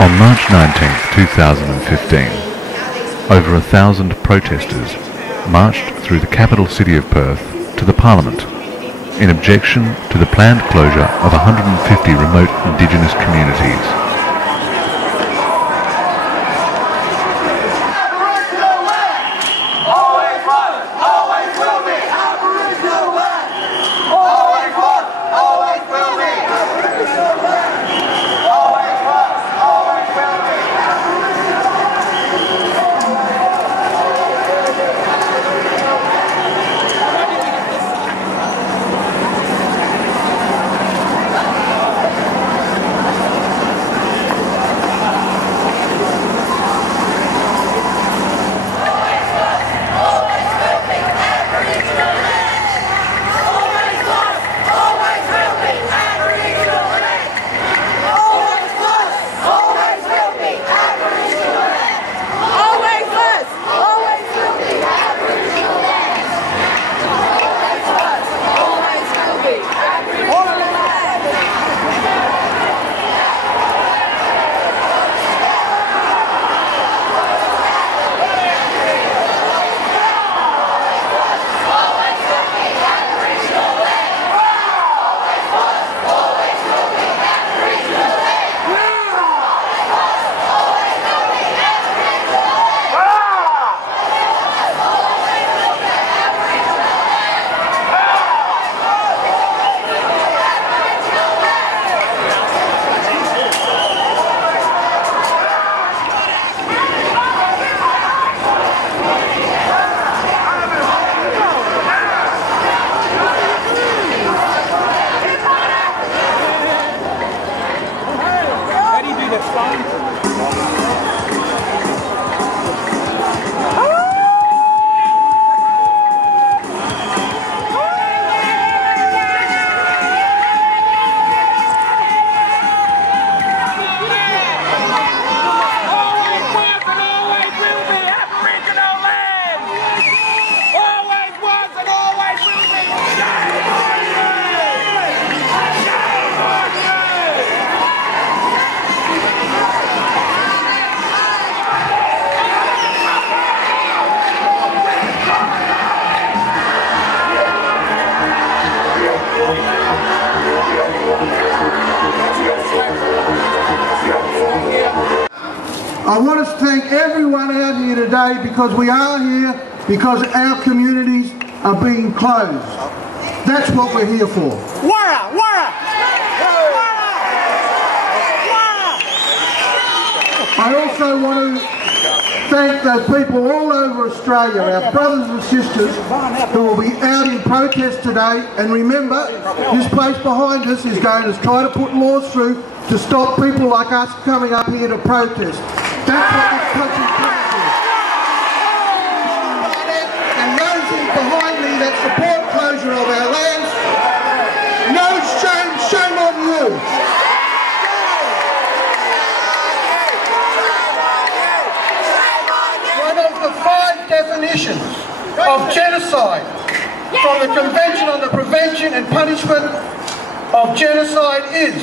On March 19, 2015, over 1,000 protesters marched through the capital city of Perth to the Parliament in objection to the planned closure of 150 remote Indigenous communities. I want to thank everyone out here today because we are here because our communities are being closed. That's what we're here for. Warra! Warra! I also want to thank those people all over Australia, our brothers and sisters who will be out in protest today. And remember, this place behind us is going to try to put laws through to stop people like us coming up here to protest. That's what this country's coming to. And those behind me that support closure of our lands, no shame, shame on you. One of the 5 definitions of genocide from the Convention on the Prevention and Punishment of Genocide is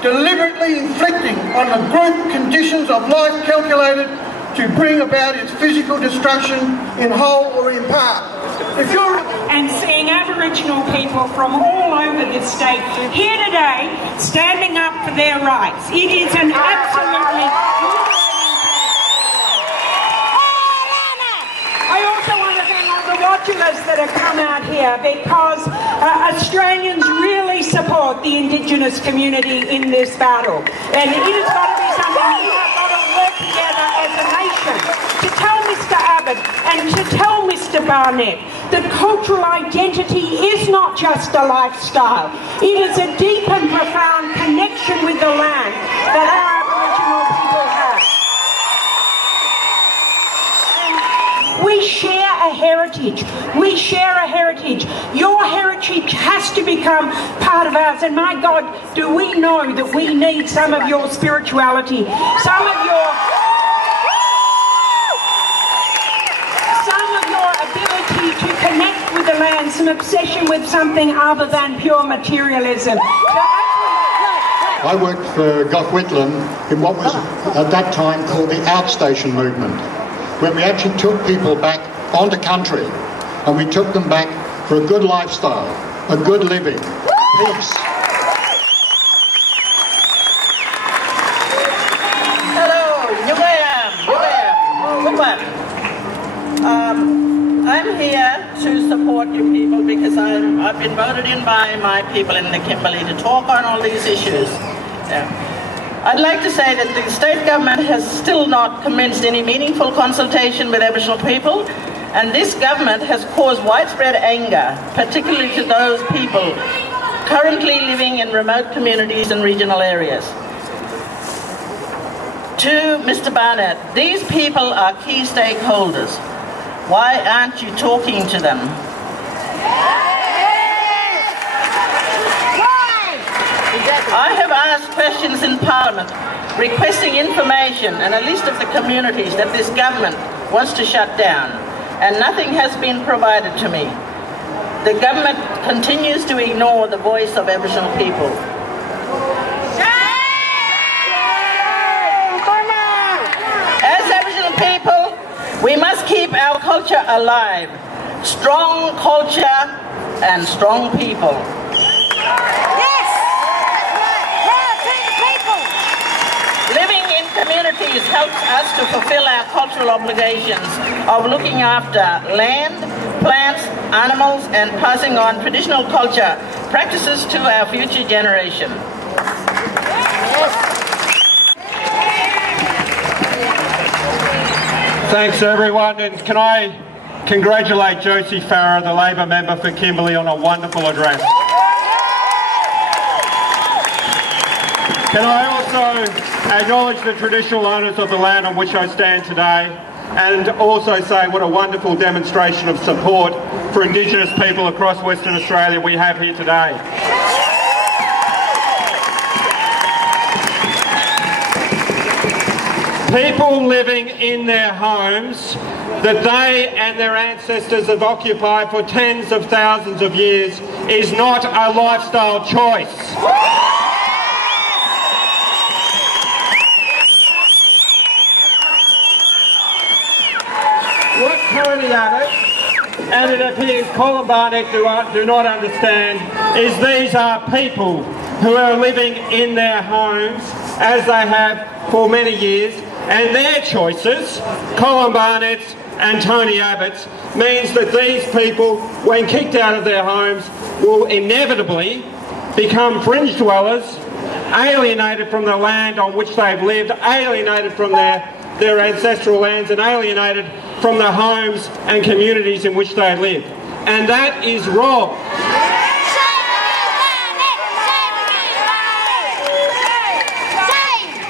deliberately inflicting on the group conditions of life calculated to bring about its physical destruction in whole or in part. If you're and seeing Aboriginal people from all over the state here today standing up for their rights, it is an absolutely I also want to thank all the watchers that have come out here because Australians really support the Indigenous community in this battle. And it has got to be something we have got to work together as a nation to tell Mr Abbott and to tell Mr Barnett that cultural identity is not just a lifestyle. It is a deep and profound connection with the land that our Aboriginal people have. We share a heritage. We share a heritage. Your heritage has to become part of ours. And my God, do we know that we need some of your spirituality, some of your ability to connect with the land, some obsession with something other than pure materialism. So I worked for Gough Whitlam in what was at that time called the outstation movement, where we actually took people back onto country and we took them back for a good lifestyle, a good living, peace. I'm here to support you people because I've been voted in by my people in the Kimberley to talk on all these issues. I'd like to say that the state government has still not commenced any meaningful consultation with Aboriginal people, and this government has caused widespread anger, particularly to those people currently living in remote communities and regional areas. To Mr. Barnett, these people are key stakeholders. Why aren't you talking to them? I have asked questions in Parliament requesting information and a list of the communities that this government wants to shut down, and nothing has been provided to me. The government continues to ignore the voice of Aboriginal people. As Aboriginal people, we must keep our culture alive. Strong culture and strong people. Yes! People. Living in communities helps us to fulfill our cultural obligations of looking after land, plants, animals, and passing on traditional culture practices to our future generation. Thanks everyone, and can I congratulate Josie Farrah, the Labor member for Kimberley, on a wonderful address. Can I also acknowledge the traditional owners of the land on which I stand today, and also say what a wonderful demonstration of support for Indigenous people across Western Australia we have here today. People living in their homes that they and their ancestors have occupied for tens of thousands of years is not a lifestyle choice. What Tony Abbott and it appears Colin Barnett do not understand is these are people who are living in their homes as they have for many years, and their choices, Colin Barnett's and Tony Abbott's, means that these people, when kicked out of their homes, will inevitably become fringe dwellers, alienated from the land on which they've lived, alienated from their ancestral lands, and alienated from the homes and communities in which they live. And that is wrong.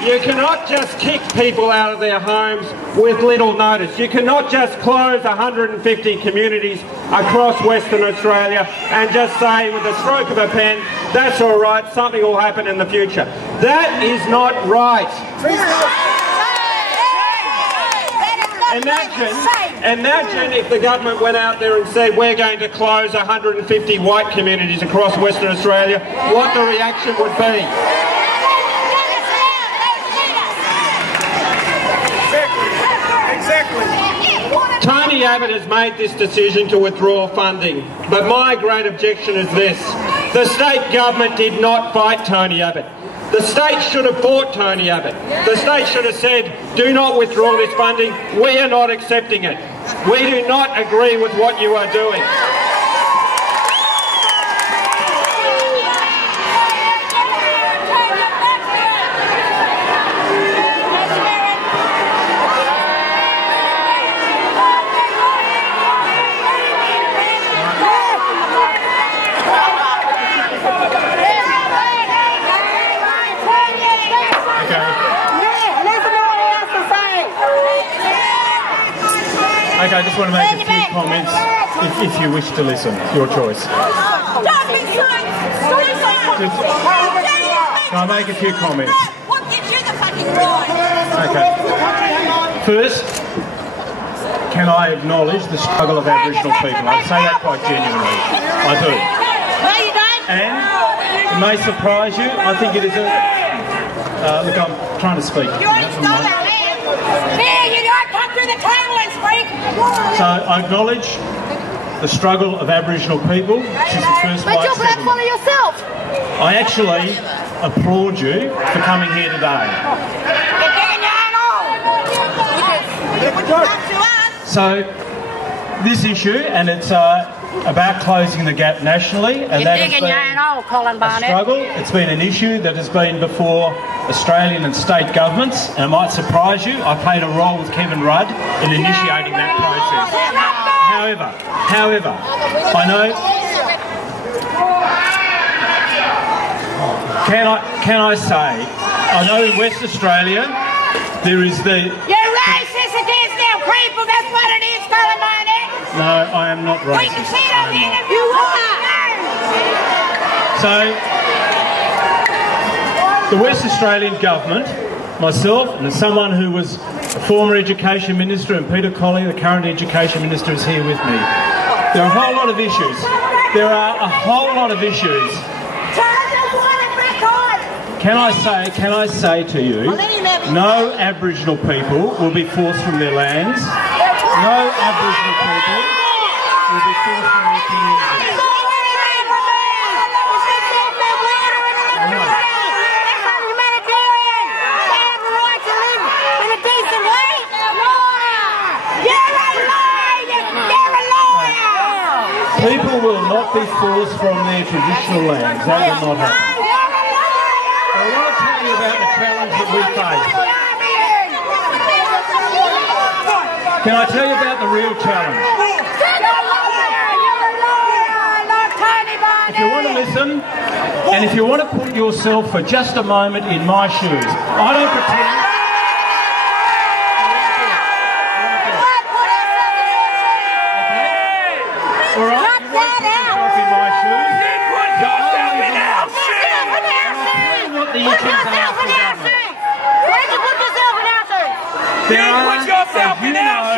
You cannot just kick people out of their homes with little notice. You cannot just close 150 communities across Western Australia and just say with a stroke of a pen, that's all right, something will happen in the future. That is not right. Imagine if the government went out there and said we're going to close 150 white communities across Western Australia, what the reaction would be. Tony Abbott has made this decision to withdraw funding, but my great objection is this. The state government did not fight Tony Abbott. The state should have fought Tony Abbott. The state should have said, do not withdraw this funding, we are not accepting it. We do not agree with what you are doing. Okay, I just want to make a few comments, if you wish to listen. Your choice. Can I make a few comments? What gives you the fucking right? Okay. First, can I acknowledge the struggle of Aboriginal people? I say that quite genuinely. I do. No, you don't. And it may surprise you, I think it is a Look, I'm trying to speak. You already stole our land. Man, you don't come through the table and speak. So I acknowledge the struggle of Aboriginal people since the first white But you're black settlement. full of yourself. I actually applaud you for coming here today. You're getting your own all. So this issue, and it's about closing the gap nationally, and that has been Colin a struggle. It's been an issue that has been before Australian and state governments, and it might surprise you, I played a role with Kevin Rudd in initiating that process. However, I know. Can I say, I know in West Australia there is the. You're racist against them people. That's what it is, Colin Barnett. No, I am not racist. We can see it on the interview. You are. So, the West Australian government, myself, and as someone who was a former Education Minister, and Peter Colley, the current Education Minister, is here with me. There are a whole lot of issues. There are a whole lot of issues. Can I say to you, no Aboriginal people will be forced from their lands. No Aboriginal people will be forced from their communities. People will not be forced from their traditional lands. That will not happen. I want to tell you about the challenge that we face. Can I tell you about the real challenge? If you want to listen, and if you want to put yourself for just a moment in my shoes, I don't pretend. All right, you won't put yourself in my shoes. The issues are for government. There are, as you know,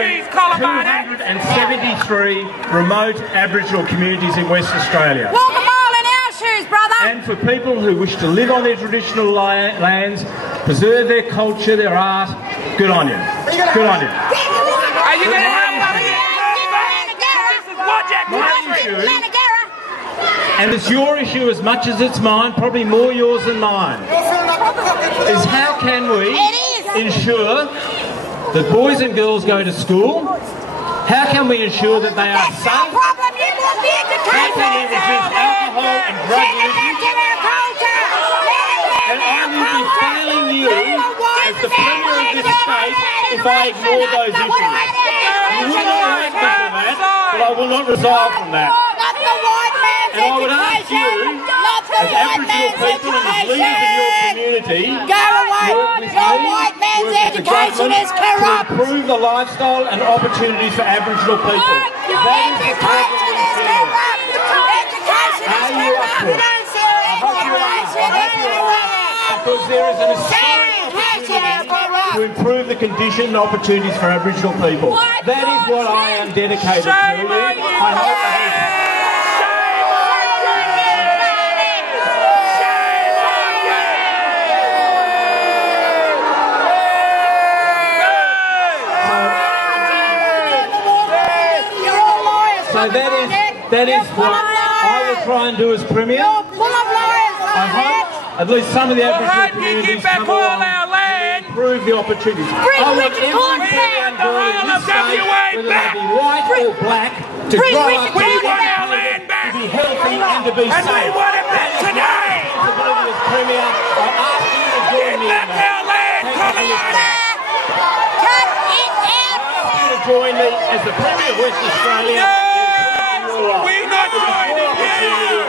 273 remote Aboriginal communities in West Australia. Walk them all in our shoes, brother. And for people who wish to live on their traditional lands, preserve their culture, their art, good on you. Good on you. Are you going to have my issue, and it's your issue as much as it's mine, probably more yours than mine, is how can we ensure that boys and girls go to school? How can we ensure that they are safe? How can we resist alcohol and drug use? And I will be failing you as the Premier of this state if I ignore those issues. You will not elect me for that, but I will not resign from that. And I would ask you, as Aboriginal people and as leaders in your community, work with me, work with the government to improve the lifestyle and opportunities for Aboriginal people. That is the problem we're seeing. Are you up for it? I hope you are. Because there is an historic opportunity to improve the condition and opportunities for Aboriginal people. That is what I am dedicated to. I hope that So that is what I will try and do as Premier. I hope at least some of the Aboriginal communities come along and improve the opportunities. I want every boy and girl in this state, whether they be white or black, to grow up to be healthy and to be safe. That is my responsibility as Premier. I ask you to join me in that. Thank you for listening. Join me as the Premier of West Australia. We're not joining you!